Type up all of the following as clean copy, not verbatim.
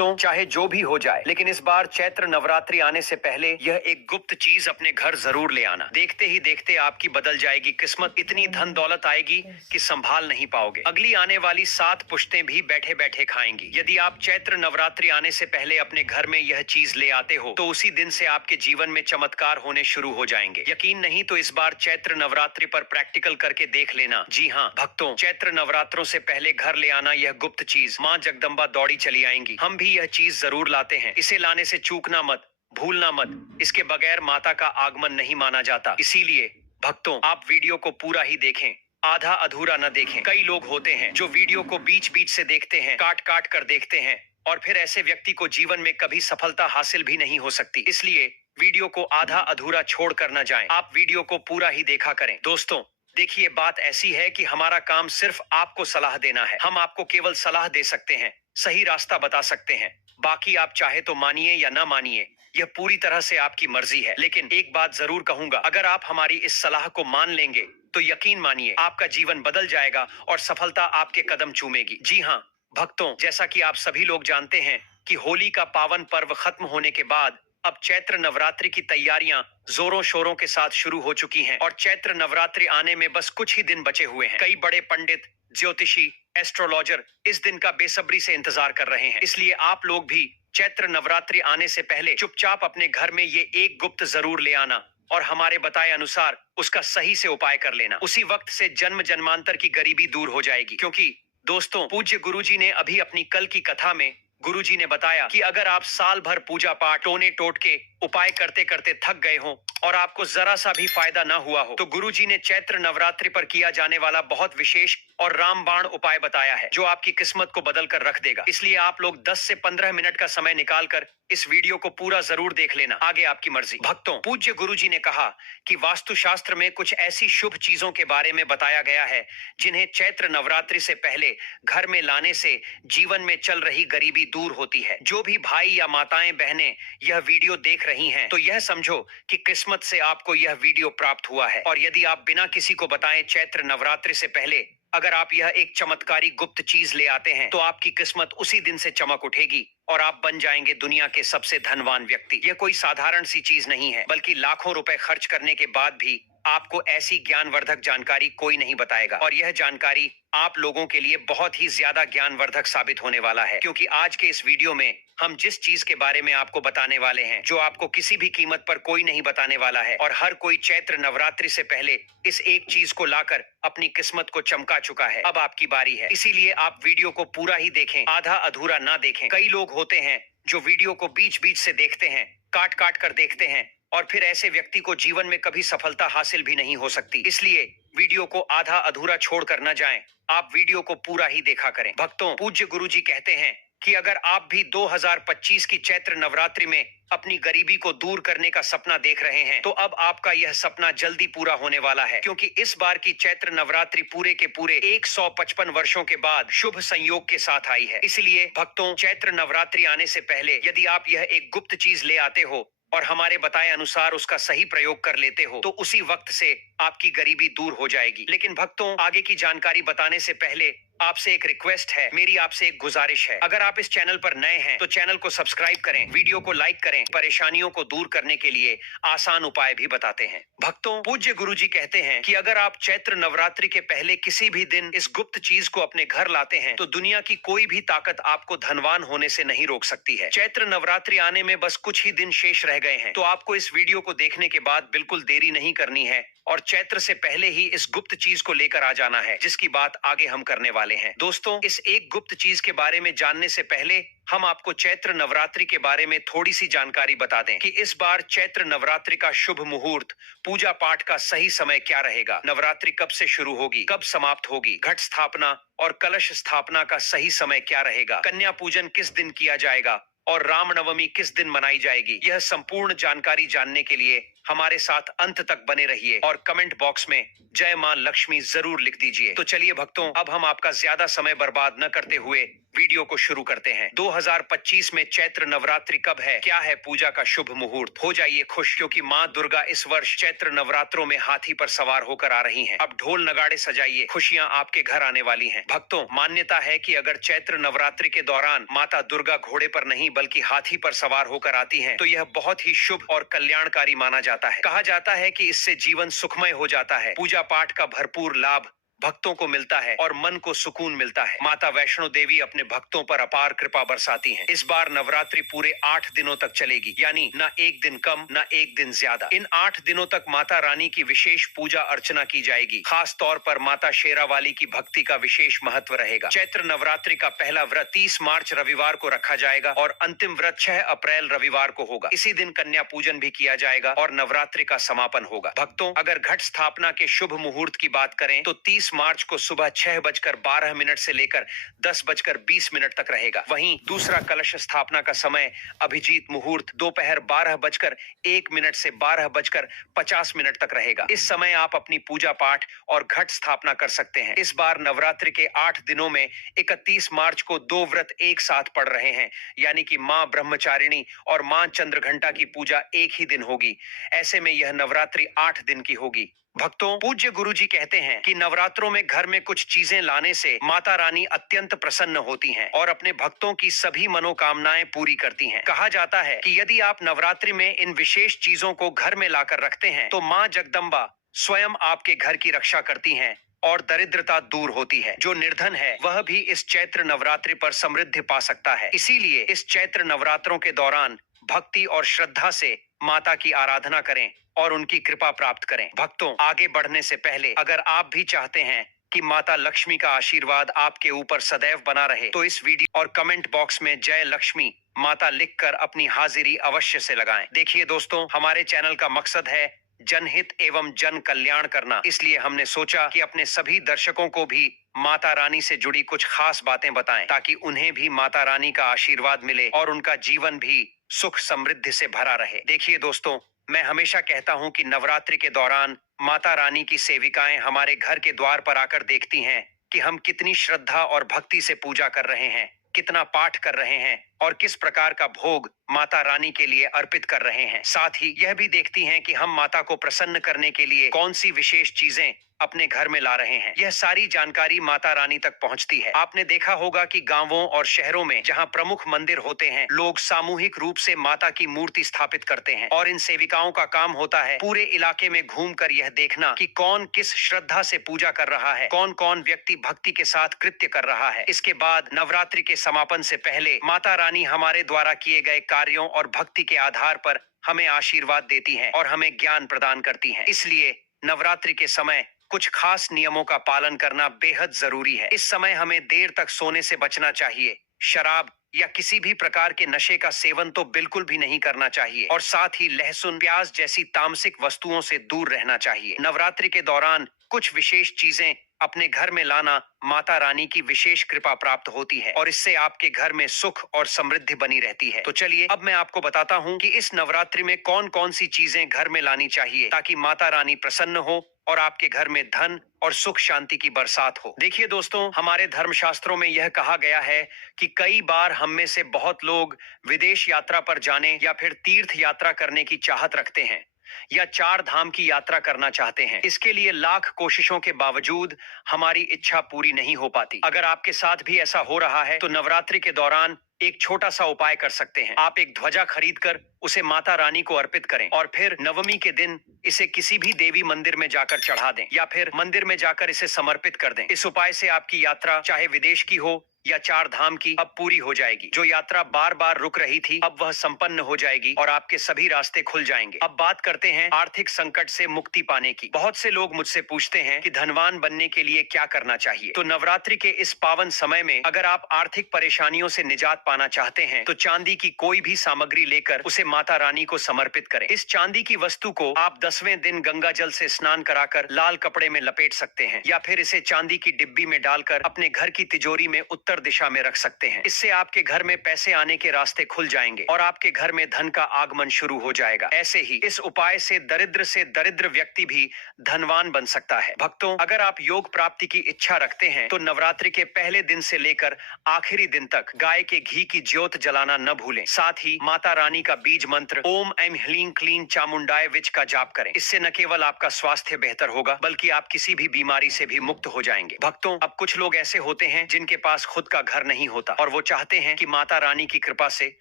भक्तों, चाहे जो भी हो जाए, लेकिन इस बार चैत्र नवरात्रि आने से पहले यह एक गुप्त चीज अपने घर जरूर ले आना। देखते ही देखते आपकी बदल जाएगी किस्मत। इतनी धन दौलत आएगी कि संभाल नहीं पाओगे। अगली आने वाली 7 पुश्तें भी बैठे बैठे खाएंगी। यदि आप चैत्र नवरात्रि आने से पहले अपने घर में यह चीज ले आते हो तो उसी दिन से आपके जीवन में चमत्कार होने शुरू हो जाएंगे। यकीन नहीं तो इस बार चैत्र नवरात्रि पर प्रैक्टिकल करके देख लेना। जी हाँ भक्तों, चैत्र नवरात्रों से पहले घर ले आना यह गुप्त चीज माँ जगदम्बा दौड़ी चली आएंगी। हम भी यह चीज जरूर लाते हैं। इसे लाने से चूकना मत, भूलना मत। इसके बगैर माता का आगमन नहीं माना जाता। इसीलिए भक्तों, आप वीडियो को पूरा ही देखें, आधा अधूरा न देखें। कई लोग होते हैं जो वीडियो को बीच बीच से देखते हैं, काट काट कर देखते हैं, और फिर ऐसे व्यक्ति को जीवन में कभी सफलता हासिल भी नहीं हो सकती। इसलिए वीडियो को आधा अधूरा छोड़ कर न जाएं। आप वीडियो को पूरा ही देखा करें। दोस्तों देखिए, बात ऐसी है कि हमारा काम सिर्फ आपको सलाह देना है। हम आपको केवल सलाह दे सकते हैं, सही रास्ता बता सकते हैं। बाकी आप चाहे तो मानिए या ना मानिए, यह पूरी तरह से आपकी मर्जी है। लेकिन एक बात जरूर कहूंगा, अगर आप हमारी इस सलाह को मान लेंगे तो यकीन मानिए आपका जीवन बदल जाएगा और सफलता आपके कदम चूमेगी। जी हाँ भक्तों, जैसा कि आप सभी लोग जानते हैं कि होली का पावन पर्व खत्म होने के बाद अब चैत्र नवरात्रि की तैयारियां जोरों शोरों के साथ शुरू हो चुकी हैं और चैत्र नवरात्रि आने में बस कुछ ही दिन बचे हुए हैं। कई बड़े पंडित, ज्योतिषी, एस्ट्रोलॉजर इस दिन का बेसब्री से इंतजार कर रहे हैं। इसलिए आप लोग भी चैत्र नवरात्रि आने से पहले चुपचाप अपने घर में ये एक गुप्त जरूर ले आना और हमारे बताए अनुसार उसका सही से उपाय कर लेना। उसी वक्त से जन्म जन्मांतर की गरीबी दूर हो जाएगी। क्योंकि दोस्तों, पूज्य गुरुजी ने अभी अपनी कल की कथा में गुरुजी ने बताया कि अगर आप साल भर पूजा पाठ, टोने टोट के उपाय करते करते थक गए हो और आपको जरा सा भी फायदा ना हुआ हो, तो गुरुजी ने चैत्र नवरात्रि पर किया जाने वाला बहुत विशेष और रामबाण उपाय बताया है जो आपकी किस्मत को बदल कर रख देगा। इसलिए आप लोग 10 से 15 मिनट का समय निकालकर इस वीडियो को पूरा जरूर देख लेना। आगे आपकी मर्जी। भक्तों, पूज्य गुरुजी ने कहा कि वास्तुशास्त्र में कुछ ऐसी शुभ चीजों के बारे में बताया गया है जिन्हें चैत्र नवरात्रि से पहले घर में लाने से जीवन में चल रही गरीबी दूर होती है। जो भी भाई या माताएं बहनें यह वीडियो देख रही हैं तो यह समझो कि किस्मत से आपको यह वीडियो प्राप्त हुआ है। और यदि आप बिना किसी को बताएं चैत्र नवरात्रि से पहले अगर आप यह एक चमत्कारी गुप्त चीज ले आते हैं तो आपकी किस्मत उसी दिन से चमक उठेगी और आप बन जाएंगे दुनिया के सबसे धनवान व्यक्ति। यह कोई साधारण सी चीज नहीं है, बल्कि लाखों रुपए खर्च करने के बाद भी आपको ऐसी ज्ञानवर्धक जानकारी कोई नहीं बताएगा। और यह जानकारी आप लोगों के लिए बहुत ही ज्यादा ज्ञानवर्धक साबित होने वाला है। क्योंकि आज के इस वीडियो में हम जिस चीज के बारे में आपको बताने वाले हैं, जो आपको किसी भी कीमत पर कोई नहीं बताने वाला है, और हर कोई चैत्र नवरात्रि से पहले इस एक चीज को लाकर अपनी किस्मत को चमका चुका है। अब आपकी बारी है, इसीलिए आप वीडियो को पूरा ही देखें, आधा अधूरा ना देखें। कई लोग होते हैं जो वीडियो को बीच बीच से देखते हैं, काट काट कर देखते हैं, और फिर ऐसे व्यक्ति को जीवन में कभी सफलता हासिल भी नहीं हो सकती। इसलिए वीडियो को आधा अधूरा छोड़ कर न जाएं, आप वीडियो को पूरा ही देखा करें। भक्तों, पूज्य गुरुजी कहते हैं कि अगर आप भी 2025 की चैत्र नवरात्रि में अपनी गरीबी को दूर करने का सपना देख रहे हैं तो अब आपका यह सपना जल्दी पूरा होने वाला है। क्योंकि इस बार की चैत्र नवरात्रि पूरे के पूरे 155 वर्षों के बाद शुभ संयोग के साथ आई है। इसलिए भक्तों, चैत्र नवरात्रि आने से पहले यदि आप यह एक गुप्त चीज ले आते हो और हमारे बताए अनुसार उसका सही प्रयोग कर लेते हो तो उसी वक्त से आपकी गरीबी दूर हो जाएगी। लेकिन भक्तों, आगे की जानकारी बताने से पहले आपसे एक रिक्वेस्ट है, मेरी आपसे एक गुजारिश है। अगर आप इस चैनल पर नए हैं तो चैनल को सब्सक्राइब करें, वीडियो को लाइक करें। परेशानियों को दूर करने के लिए आसान उपाय भी बताते हैं। भक्तों, पूज्य गुरुजी कहते हैं कि अगर आप चैत्र नवरात्रि के पहले किसी भी दिन इस गुप्त चीज को अपने घर लाते हैं तो दुनिया की कोई भी ताकत आपको धनवान होने से नहीं रोक सकती है। चैत्र नवरात्रि आने में बस कुछ ही दिन शेष रह गए हैं, तो आपको इस वीडियो को देखने के बाद बिल्कुल देरी नहीं करनी है और चैत्र से पहले ही इस गुप्त चीज को लेकर आ जाना है, जिसकी बात आगे हम करने वाले हैं। दोस्तों, इस एक गुप्त चीज के बारे में जानने से पहले हम आपको चैत्र नवरात्रि के बारे में थोड़ी सी जानकारी बता दें कि इस बार चैत्र नवरात्रि का शुभ मुहूर्त, पूजा पाठ का सही समय क्या रहेगा, नवरात्रि कब से शुरू होगी, कब समाप्त होगी, घट स्थापना और कलश स्थापना का सही समय क्या रहेगा, कन्या पूजन किस दिन किया जाएगा और रामनवमी किस दिन मनाई जाएगी। यह संपूर्ण जानकारी जानने के लिए हमारे साथ अंत तक बने रहिए और कमेंट बॉक्स में जय मां लक्ष्मी जरूर लिख दीजिए। तो चलिए भक्तों, अब हम आपका ज्यादा समय बर्बाद न करते हुए वीडियो को शुरू करते हैं। 2025 में चैत्र नवरात्रि कब है, क्या है पूजा का शुभ मुहूर्त? हो जाइए खुश, क्योंकि मां दुर्गा इस वर्ष चैत्र नवरात्रों में हाथी पर सवार होकर आ रही हैं। अब ढोल नगाड़े सजाइए, खुशियां आपके घर आने वाली हैं। भक्तों, मान्यता है कि अगर चैत्र नवरात्रि के दौरान माता दुर्गा घोड़े पर नहीं बल्कि हाथी पर सवार होकर आती हैं, तो यह बहुत ही शुभ और कल्याणकारी माना जाता है। कहा जाता है कि इससे जीवन सुखमय हो जाता है, पूजा पाठ का भरपूर लाभ भक्तों को मिलता है और मन को सुकून मिलता है। माता वैष्णो देवी अपने भक्तों पर अपार कृपा बरसाती हैं। इस बार नवरात्रि पूरे 8 दिनों तक चलेगी, यानी न एक दिन कम न एक दिन ज्यादा। इन 8 दिनों तक माता रानी की विशेष पूजा अर्चना की जाएगी। खास तौर पर माता शेरावाली की भक्ति का विशेष महत्व रहेगा। चैत्र नवरात्रि का पहला व्रत 30 मार्च रविवार को रखा जाएगा और अंतिम व्रत 6 अप्रैल रविवार को होगा। इसी दिन कन्या पूजन भी किया जाएगा और नवरात्रि का समापन होगा। भक्तों, अगर घट स्थापना के शुभ मुहूर्त की बात करें तो 30 मार्च को सुबह 6:12 से लेकर 10:20 तक रहेगा। वहीं दूसरा कलश स्थापना का समय अभिजीत मुहूर्त दोपहर 12:01 से 12:50 तक रहेगा। इस समय आप अपनी पूजा पाठ और घट स्थापना कर सकते हैं। इस बार नवरात्रि के 8 दिनों में 31 मार्च को 2 व्रत एक साथ पड़ रहे हैं, यानी कि मां ब्रह्मचारिणी और मां चंद्रघंटा की पूजा एक ही दिन होगी। ऐसे में यह नवरात्रि 8 दिन की होगी। भक्तों, पूज्य गुरुजी कहते हैं कि नवरात्रों में घर में कुछ चीजें लाने से माता रानी अत्यंत प्रसन्न होती हैं और अपने भक्तों की सभी मनोकामनाएं पूरी करती हैं। कहा जाता है कि यदि आप नवरात्रि में इन विशेष चीजों को घर में लाकर रखते हैं तो मां जगदम्बा स्वयं आपके घर की रक्षा करती हैं और दरिद्रता दूर होती है। जो निर्धन है वह भी इस चैत्र नवरात्रि पर समृद्धि पा सकता है। इसीलिए इस चैत्र नवरात्रों के दौरान भक्ति और श्रद्धा से माता की आराधना करें और उनकी कृपा प्राप्त करें। भक्तों, आगे बढ़ने से पहले अगर आप भी चाहते हैं कि माता लक्ष्मी का आशीर्वाद आपके ऊपर सदैव बना रहे, तो इस वीडियो और कमेंट बॉक्स में जय लक्ष्मी माता लिखकर अपनी हाजिरी अवश्य से लगाएं। देखिए दोस्तों, हमारे चैनल का मकसद है जनहित एवं जन कल्याण करना, इसलिए हमने सोचा कि अपने सभी दर्शकों को भी माता रानी से जुड़ी कुछ खास बातें बताएं, ताकि उन्हें भी माता रानी का आशीर्वाद मिले और उनका जीवन भी सुख समृद्धि से भरा रहे। देखिए दोस्तों, मैं हमेशा कहता हूं कि नवरात्रि के दौरान माता रानी की सेविकाएं हमारे घर के द्वार पर आकर देखती हैं कि हम कितनी श्रद्धा और भक्ति से पूजा कर रहे हैं, कितना पाठ कर रहे हैं और किस प्रकार का भोग माता रानी के लिए अर्पित कर रहे हैं। साथ ही यह भी देखती हैं कि हम माता को प्रसन्न करने के लिए कौन सी विशेष चीजें अपने घर में ला रहे हैं। यह सारी जानकारी माता रानी तक पहुंचती है। आपने देखा होगा कि गांवों और शहरों में जहां प्रमुख मंदिर होते हैं, लोग सामूहिक रूप से माता की मूर्ति स्थापित करते हैं और इन सेविकाओं का काम होता है पूरे इलाके में घूमकर यह देखना कि कौन किस श्रद्धा से पूजा कर रहा है, कौन कौन व्यक्ति भक्ति के साथ कृत्य कर रहा है। इसके बाद नवरात्रि के समापन से पहले माता रानी हमारे द्वारा किए गए कार्यों और भक्ति के आधार पर हमें आशीर्वाद देती हैं और हमें ज्ञान प्रदान करती हैं। इसलिए नवरात्रि के समय कुछ खास नियमों का पालन करना बेहद जरूरी है। इस समय हमें देर तक सोने से बचना चाहिए, शराब या किसी भी प्रकार के नशे का सेवन तो बिल्कुल भी नहीं करना चाहिए और साथ ही लहसुन, प्याज जैसी तामसिक वस्तुओं से दूर रहना चाहिए। नवरात्रि के दौरान कुछ विशेष चीजें अपने घर में लाना माता रानी की विशेष कृपा प्राप्त होती है और इससे आपके घर में सुख और समृद्धि बनी रहती है। तो चलिए अब मैं आपको बताता हूँ कि इस नवरात्रि में कौन कौन सी चीजें घर में लानी चाहिए ताकि माता रानी प्रसन्न हो और आपके घर में धन और सुख शांति की बरसात हो। देखिए दोस्तों, हमारे धर्मशास्त्रों में यह कहा गया है कि कई बार हम में से बहुत लोग विदेश यात्रा पर जाने या फिर तीर्थ यात्रा करने की चाहत रखते हैं या 4 धाम की यात्रा करना चाहते हैं। इसके लिए लाख कोशिशों के बावजूद हमारी इच्छा पूरी नहीं हो पाती। अगर आपके साथ भी ऐसा हो रहा है तो नवरात्रि के दौरान एक छोटा सा उपाय कर सकते हैं। आप एक ध्वजा खरीदकर उसे माता रानी को अर्पित करें और फिर नवमी के दिन इसे किसी भी देवी मंदिर में जाकर चढ़ा दें या फिर मंदिर में जाकर इसे समर्पित कर दें। इस उपाय से आपकी यात्रा चाहे विदेश की हो या 4 धाम की अब पूरी हो जाएगी। जो यात्रा बार बार रुक रही थी अब वह संपन्न हो जाएगी और आपके सभी रास्ते खुल जाएंगे। अब बात करते हैं आर्थिक संकट से मुक्ति पाने की। बहुत से लोग मुझसे पूछते हैं कि धनवान बनने के लिए क्या करना चाहिए। तो नवरात्रि के इस पावन समय में अगर आप आर्थिक परेशानियों से निजात पाना चाहते हैं तो चांदी की कोई भी सामग्री लेकर उसे माता रानी को समर्पित करें। इस चांदी की वस्तु को आप 10वें दिन गंगा जल से स्नान कराकर लाल कपड़े में लपेट सकते हैं या फिर इसे चांदी की डिब्बी में डालकर अपने घर की तिजोरी में उत्तर दिशा में रख सकते हैं। इससे आपके घर में पैसे आने के रास्ते खुल जाएंगे और आपके घर में धन का आगमन शुरू हो जाएगा। ऐसे ही इस उपाय से दरिद्र व्यक्ति भी धनवान बन सकता है। भक्तों, अगर आप योग प्राप्ति की इच्छा रखते हैं तो नवरात्रि के पहले दिन से लेकर आखिरी दिन तक गाय के घी की ज्योत जलाना न भूलें। साथ ही माता रानी का बीज मंत्र ओम ऐं ह्लीं क्लीं चामुंडाय विच का जाप करें। इससे न केवल आपका स्वास्थ्य बेहतर होगा बल्कि आप किसी भी बीमारी से भी मुक्त हो जाएंगे। भक्तों, अब कुछ लोग ऐसे होते हैं जिनके पास खुद का घर नहीं होता और वो चाहते हैं कि माता रानी की कृपा से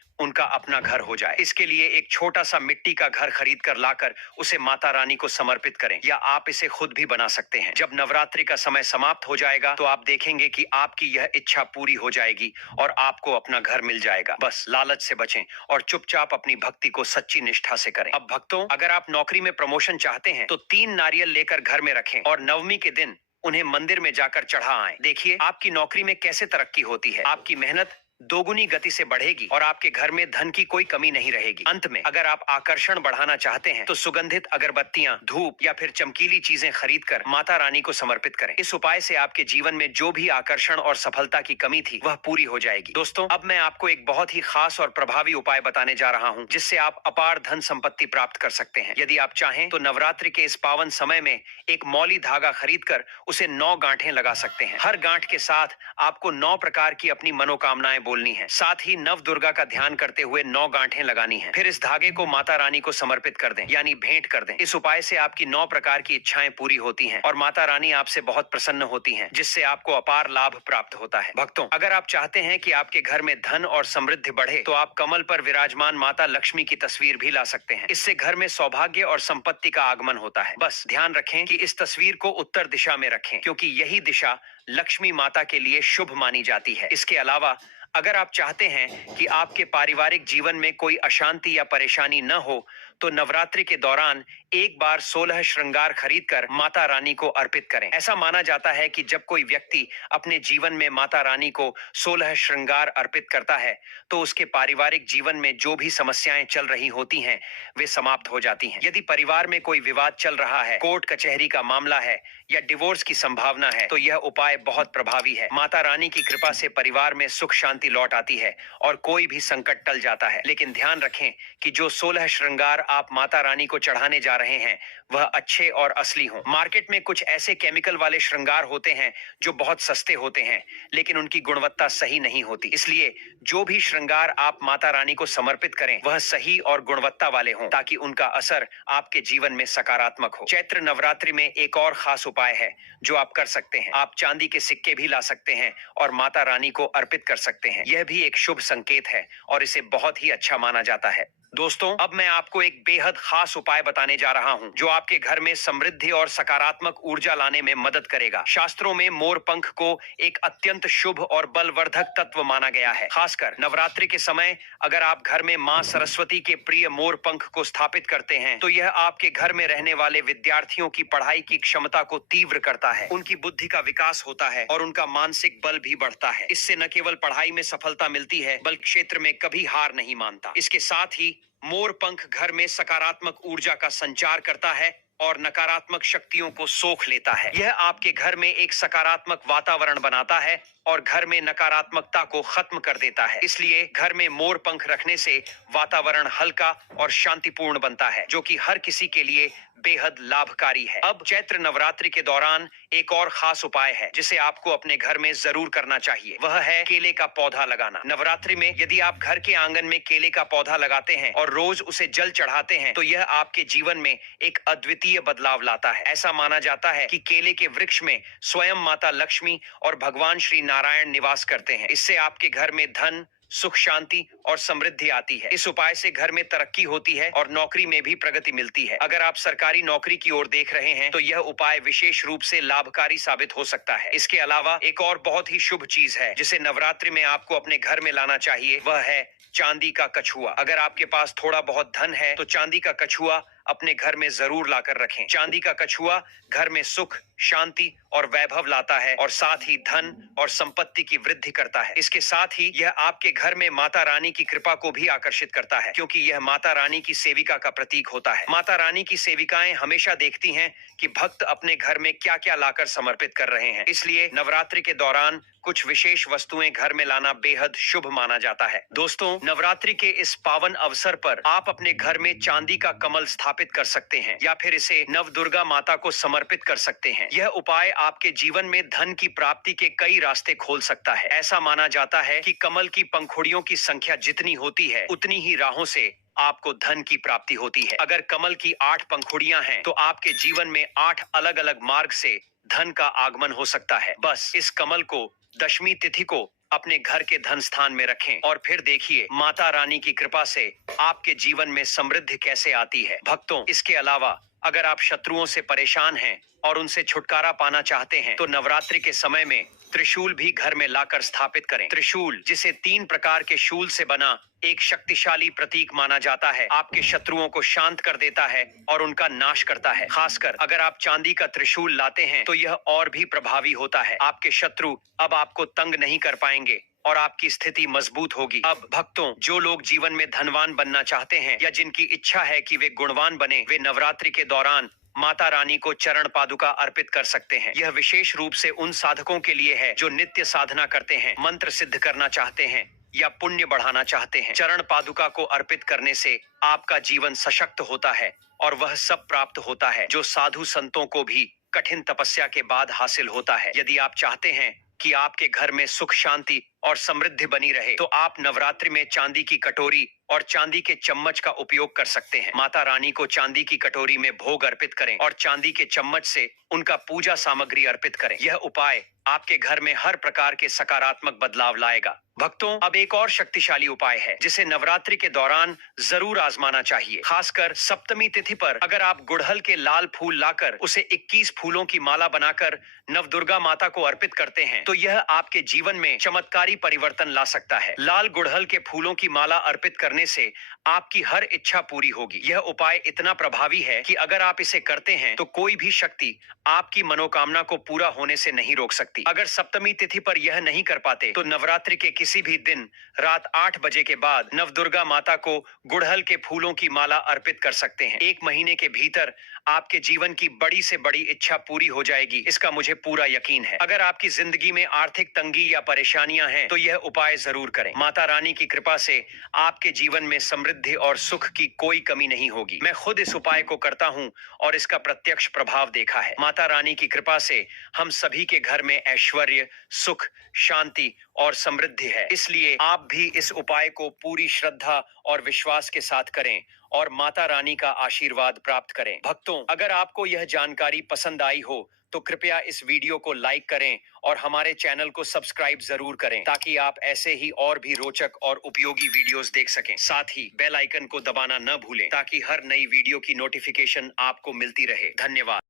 उनका अपना घर हो जाए। इसके लिए एक छोटा सा मिट्टी का घर खरीद कर लाकर उसे माता रानी को समर्पित करें या आप इसे खुद भी बना सकते हैं। जब नवरात्रि का समय समाप्त हो जाएगा तो आप देखेंगे कि आपकी यह इच्छा पूरी हो जाएगी और आपको अपना घर मिल जाएगा। बस लालच से बचें और चुपचाप अपनी भक्ति को सच्ची निष्ठा से करें। अब भक्तों, अगर आप नौकरी में प्रमोशन चाहते हैं तो 3 नारियल लेकर घर में रखें और नवमी के दिन उन्हें मंदिर में जाकर चढ़ा आएं। देखिए आपकी नौकरी में कैसे तरक्की होती है। आपकी मेहनत दोगुनी गति से बढ़ेगी और आपके घर में धन की कोई कमी नहीं रहेगी। अंत में, अगर आप आकर्षण बढ़ाना चाहते हैं तो सुगंधित अगरबत्तियां, धूप या फिर चमकीली चीजें खरीदकर माता रानी को समर्पित करें। इस उपाय से आपके जीवन में जो भी आकर्षण और सफलता की कमी थी वह पूरी हो जाएगी। दोस्तों, अब मैं आपको एक बहुत ही खास और प्रभावी उपाय बताने जा रहा हूँ जिससे आप अपार धन संपत्ति प्राप्त कर सकते हैं। यदि आप चाहें तो नवरात्रि के इस पावन समय में एक मौली धागा खरीदकर उसे 9 गांठें लगा सकते हैं। हर गांठ के साथ आपको 9 प्रकार की अपनी मनोकामनाएं बोलनी है। साथ ही नव दुर्गा का ध्यान करते हुए 9 गांठें लगानी है। फिर इस धागे को माता रानी को समर्पित कर दें, यानी भेंट कर दें। इस उपाय से आपकी 9 प्रकार की इच्छाएं पूरी होती हैं और माता रानी आपसे बहुत प्रसन्न होती हैं, जिससे आपको अपार लाभ प्राप्त होता है। भक्तों, अगर आप चाहते हैं कि आपके घर में धन और समृद्धि बढ़े तो आप कमल पर विराजमान माता लक्ष्मी की तस्वीर भी ला सकते हैं। इससे घर में सौभाग्य और संपत्ति का आगमन होता है। बस ध्यान रखें कि इस तस्वीर को उत्तर दिशा में रखें, क्योंकि यही दिशा लक्ष्मी माता के लिए शुभ मानी जाती है। इसके अलावा अगर आप चाहते हैं कि आपके पारिवारिक जीवन में कोई अशांति या परेशानी न हो तो नवरात्रि के दौरान एक बार 16 श्रृंगार खरीदकर माता रानी को अर्पित करें। ऐसा माना जाता है कि जब कोई व्यक्ति अपने जीवन में माता रानी को 16 श्रृंगार अर्पित करता है तो उसके पारिवारिक जीवन में जो भी समस्याएं चल रही होती हैं वे समाप्त हो जाती हैं। यदि परिवार में कोई विवाद चल रहा है, कोर्ट कचहरी का मामला है या डिवोर्स की संभावना है तो यह उपाय बहुत प्रभावी है। माता रानी की कृपा से परिवार में सुख शांति लौट आती है और कोई भी संकट टल जाता है। लेकिन ध्यान रखें कि जो 16 श्रृंगार आप माता रानी को चढ़ाने जा रहे हैं वह अच्छे और असली हों। मार्केट में कुछ ऐसे केमिकल वाले श्रृंगार होते हैं जो बहुत सस्ते होते हैं लेकिन उनकी गुणवत्ता सही नहीं होती। इसलिए जो भी श्रृंगार आप माता रानी को समर्पित करें वह सही और गुणवत्ता वाले हों ताकि उनका असर आपके जीवन में सकारात्मक हो। चैत्र नवरात्रि में एक और खास उपाय है जो आप कर सकते हैं। आप चांदी के सिक्के भी ला सकते हैं और माता रानी को अर्पित कर सकते हैं। यह भी एक शुभ संकेत है और इसे बहुत ही अच्छा माना जाता है। दोस्तों, अब मैं आपको एक बेहद खास उपाय बताने जा रहा हूं जो आपके घर में समृद्धि और सकारात्मक ऊर्जा लाने में मदद करेगा। शास्त्रों में मोर पंख को एक अत्यंत शुभ और बलवर्धक तत्व माना गया है। खासकर नवरात्रि के समय अगर आप घर में मां सरस्वती के प्रिय मोर पंख को स्थापित करते हैं तो यह आपके घर में रहने वाले विद्यार्थियों की पढ़ाई की क्षमता को तीव्र करता है। उनकी बुद्धि का विकास होता है और उनका मानसिक बल भी बढ़ता है। इससे न केवल पढ़ाई में सफलता मिलती है बल्कि क्षेत्र में कभी हार नहीं मानता। इसके साथ ही मोर पंख घर में सकारात्मक ऊर्जा का संचार करता है और नकारात्मक शक्तियों को सोख लेता है। यह आपके घर में एक सकारात्मक वातावरण बनाता है और घर में नकारात्मकता को खत्म कर देता है। इसलिए घर में मोर पंख रखने से वातावरण हल्का और शांतिपूर्ण बनता है, जो कि हर किसी के लिए बेहद लाभकारी है। अब चैत्र नवरात्रि के दौरान एक और खास उपाय है जिसे आपको अपने घर में जरूर करना चाहिए। वह है केले का पौधा लगाना। नवरात्रि में यदि आप घर के आंगन में केले का पौधा लगाते हैं और रोज उसे जल चढ़ाते हैं तो यह आपके जीवन में एक अद्वितीय बदलाव लाता है। ऐसा माना जाता है कि केले के वृक्ष में स्वयं माता लक्ष्मी और भगवान श्री नारायण निवास करते हैं। इससे आपके घर में धन, सुख शांति और समृद्धि आती है। इस उपाय से घर में तरक्की होती है और नौकरी में भी प्रगति मिलती है। अगर आप सरकारी नौकरी की ओर देख रहे हैं तो यह उपाय विशेष रूप से लाभकारी साबित हो सकता है। इसके अलावा एक और बहुत ही शुभ चीज है जिसे नवरात्रि में आपको अपने घर में लाना चाहिए, वह है चांदी का कछुआ। अगर आपके पास थोड़ा बहुत धन है तो चांदी का कछुआ अपने घर में जरूर लाकर रखें। चांदी का कछुआ घर में सुख, शांति और वैभव लाता है और साथ ही धन और संपत्ति की वृद्धि करता है। इसके साथ ही यह आपके घर में माता रानी की कृपा को भी आकर्षित करता है, क्योंकि यह माता रानी की सेविका का प्रतीक होता है। माता रानी की सेविकाएं हमेशा देखती हैं कि भक्त अपने घर में क्या क्या लाकर समर्पित कर रहे हैं, इसलिए नवरात्रि के दौरान कुछ विशेष वस्तुएं घर में लाना बेहद शुभ माना जाता है। दोस्तों, नवरात्रि के इस पावन अवसर पर आप अपने घर में चांदी का कमल स्थापित कर सकते हैं या फिर इसे नव दुर्गा माता को समर्पित कर सकते हैं। यह उपाय आपके जीवन में धन की प्राप्ति के कई रास्ते खोल सकता है। ऐसा माना जाता है कि कमल की पंखुड़ियों की संख्या जितनी होती है, उतनी ही राहों से आपको धन की प्राप्ति होती है। अगर कमल की 8 पंखुड़ियां हैं, तो आपके जीवन में 8 अलग अलग मार्ग से धन का आगमन हो सकता है। बस इस कमल को दशमी तिथि को अपने घर के धन स्थान में रखें और फिर देखिए माता रानी की कृपा से आपके जीवन में समृद्धि कैसे आती है। भक्तों, इसके अलावा अगर आप शत्रुओं से परेशान हैं और उनसे छुटकारा पाना चाहते हैं, तो नवरात्रि के समय में त्रिशूल भी घर में लाकर स्थापित करें। त्रिशूल, जिसे 3 प्रकार के शूल से बना एक शक्तिशाली प्रतीक माना जाता है, आपके शत्रुओं को शांत कर देता है और उनका नाश करता है। खासकर अगर आप चांदी का त्रिशूल लाते हैं, तो यह और भी प्रभावी होता है। आपके शत्रु अब आपको तंग नहीं कर पाएंगे और आपकी स्थिति मजबूत होगी। अब भक्तों, जो लोग जीवन में धनवान बनना चाहते हैं या जिनकी इच्छा है कि वे गुणवान बने, वे नवरात्रि के दौरान माता रानी को चरण पादुका अर्पित कर सकते हैं। यह विशेष रूप से उन साधकों के लिए है जो नित्य साधना करते हैं, मंत्र सिद्ध करना चाहते हैं या पुण्य बढ़ाना चाहते हैं। चरण पादुका को अर्पित करने से आपका जीवन सशक्त होता है और वह सब प्राप्त होता है जो साधु संतों को भी कठिन तपस्या के बाद हासिल होता है। यदि आप चाहते हैं कि आपके घर में सुख, शांति और समृद्धि बनी रहे, तो आप नवरात्रि में चांदी की कटोरी और चांदी के चम्मच का उपयोग कर सकते हैं। माता रानी को चांदी की कटोरी में भोग अर्पित करें और चांदी के चम्मच से उनका पूजा सामग्री अर्पित करें। यह उपाय आपके घर में हर प्रकार के सकारात्मक बदलाव लाएगा। भक्तों, अब एक और शक्तिशाली उपाय है जिसे नवरात्रि के दौरान जरूर आजमाना चाहिए। खासकर सप्तमी तिथि पर अगर आप गुड़हल के लाल फूल लाकर उसे 21 फूलों की माला बनाकर नवदुर्गा माता को अर्पित करते हैं, तो यह आपके जीवन में चमत्कारी परिवर्तन ला सकता है। लाल गुड़हल के फूलों की माला अर्पित करने से आपकी हर इच्छा पूरी होगी। यह उपाय इतना प्रभावी है कि अगर आप इसे करते हैं, तो कोई भी शक्ति आपकी मनोकामना को पूरा होने से नहीं रोक सकती। अगर सप्तमी तिथि पर यह नहीं कर पाते, तो नवरात्रि के किसी भी दिन रात 8 बजे के बाद नवदुर्गा माता को गुड़हल के फूलों की माला अर्पित कर सकते हैं। 1 महीने के भीतर आपके जीवन की बड़ी से बड़ी इच्छा पूरी हो जाएगी, इसका मुझे पूरा यकीन है। अगर आपकी जिंदगी में आर्थिक तंगी या परेशानियां हैं, तो यह उपाय जरूर करें। माता रानी की कृपा से आपके जीवन में समृद्धि और सुख की कोई कमी नहीं होगी। मैं खुद इस उपाय को करता हूं और इसका प्रत्यक्ष प्रभाव देखा है। माता रानी की कृपा से हम सभी के घर में ऐश्वर्य, सुख, शांति और समृद्धि है। इसलिए आप भी इस उपाय को पूरी श्रद्धा और विश्वास के साथ करें और माता रानी का आशीर्वाद प्राप्त करें। भक्तों, अगर आपको यह जानकारी पसंद आई हो, तो कृपया इस वीडियो को लाइक करें और हमारे चैनल को सब्सक्राइब जरूर करें, ताकि आप ऐसे ही और भी रोचक और उपयोगी वीडियोस देख सकें। साथ ही बेल आइकन को दबाना न भूलें, ताकि हर नई वीडियो की नोटिफिकेशन आपको मिलती रहे। धन्यवाद।